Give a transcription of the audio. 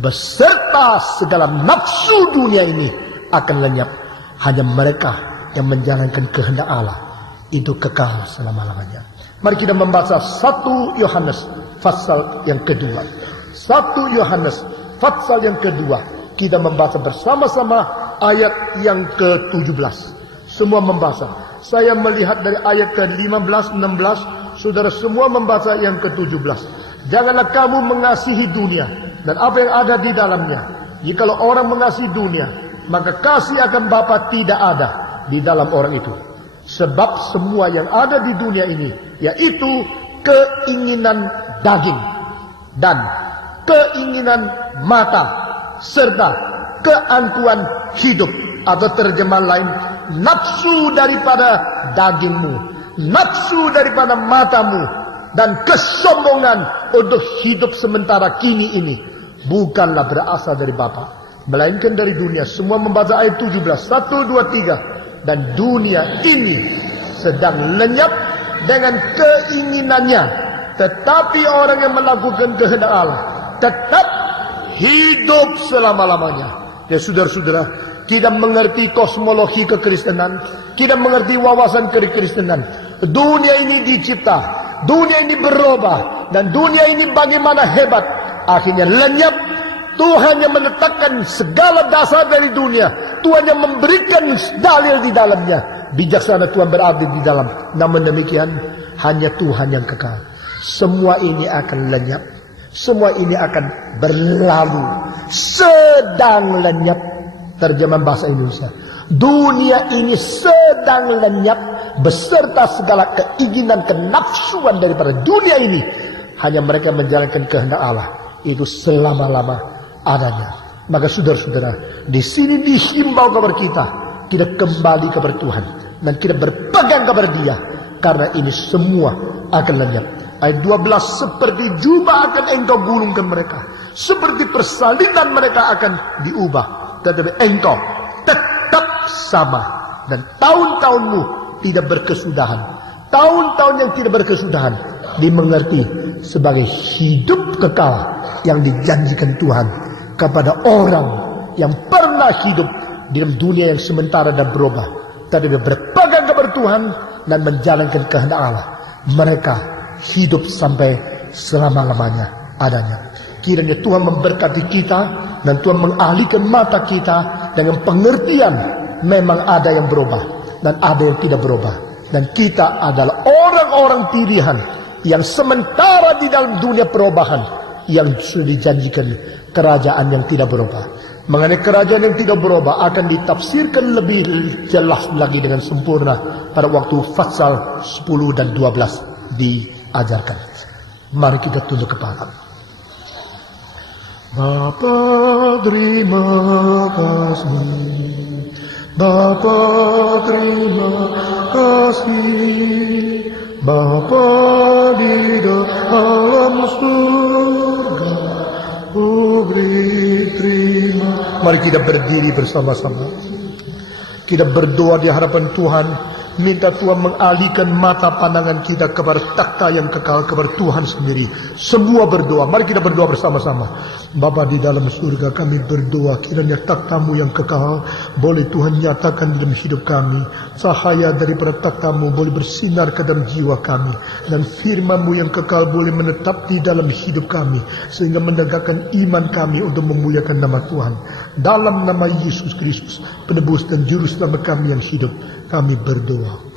beserta segala nafsu dunia ini akan lenyap. Hanya mereka yang menjalankan kehendak Allah itu kekal selama-lamanya. Mari kita membaca 1 Yohanes pasal yang kedua. 1 Yohanes pasal yang kedua. Kita membaca bersama-sama ayat yang ke-17. Semua membaca. Saya melihat dari ayat ke-15, 16. Saudara semua membaca yang ke-17. Janganlah kamu mengasihi dunia dan apa yang ada di dalamnya. Jikalau orang mengasihi dunia, maka kasih akan Bapa tidak ada di dalam orang itu. Sebab semua yang ada di dunia ini, yaitu keinginan daging dan keinginan mata serta keangkuhan hidup, atau terjemahan lain, nafsu daripada dagingmu, nafsu daripada matamu, dan kesombongan untuk hidup sementara kini ini bukanlah berasal dari Bapa, melainkan dari dunia. Semua membaca ayat 17. 1, 2, 3. Dan dunia ini sedang lenyap dengan keinginannya, tetapi orang yang melakukan kehendak Allah tetap hidup selama-lamanya. Ya saudara-saudara, kita mengerti kosmologi kekristenan, kita mengerti wawasan kekristenan. Dunia ini dicipta, dunia ini berubah, dan dunia ini bagaimana hebat, akhirnya lenyap. Tuhan yang meletakkan segala dasar dari dunia, Tuhan yang memberikan dalil di dalamnya. Bijaksana Tuhan berada di dalam. Namun demikian, hanya Tuhan yang kekal. Semua ini akan lenyap, semua ini akan berlalu, sedang lenyap. Terjemahan bahasa Indonesia, dunia ini sedang lenyap beserta segala keinginan, kenafsuan daripada dunia ini. Hanya mereka menjalankan kehendak Allah, itu selama-lama adanya. Maka saudara-saudara, di sini dihimbau kepada kita kembali kepada Tuhan dan kita berpegang kepada Dia, karena ini semua akan lenyap. Ayat 12, seperti jubah akan engkau gulungkan mereka, seperti persalinan mereka akan diubah, tetapi engkau tetap sama, dan tahun-tahunmu tidak berkesudahan. Tahun-tahun yang tidak berkesudahan dimengerti sebagai hidup kekal yang dijanjikan Tuhan kepada orang yang pernah hidup di dalam dunia yang sementara dan berubah, tetapi berpegang kepada Tuhan dan menjalankan kehendak Allah. Mereka hidup sampai selama-lamanya adanya. Kiranya Tuhan memberkati kita dan Tuhan mengalihkan mata kita dengan pengertian memang ada yang berubah dan ada yang tidak berubah, dan kita adalah orang-orang pilihan yang sementara di dalam dunia perubahan yang sudah dijanjikan kerajaan yang tidak berubah. Mengenai kerajaan yang tidak berubah akan ditafsirkan lebih jelas lagi dengan sempurna pada waktu pasal 10 dan 12 diajarkan. Mari kita tunduk kepala. Bapa terima kasih, Bapa terima kasih, Bapa di dalam surga, beri terima. Mari kita berdiri bersama-sama. Kita berdoa di hadapan Tuhan, minta Tuhan mengalihkan mata pandangan kita kepada takhta yang kekal, kepada Tuhan sendiri. Semua berdoa. Mari kita berdoa bersama-sama. Bapa di dalam surga, kami berdoa kiranya takhta-Mu yang kekal boleh Tuhan nyatakan di dalam hidup kami. Cahaya daripada takhta-Mu boleh bersinar ke dalam jiwa kami, dan firman-Mu yang kekal boleh menetap di dalam hidup kami, sehingga menegakkan iman kami untuk memuliakan nama Tuhan. Dalam nama Yesus Kristus, penebus dan juru selamat kami yang hidup, kami berdoa.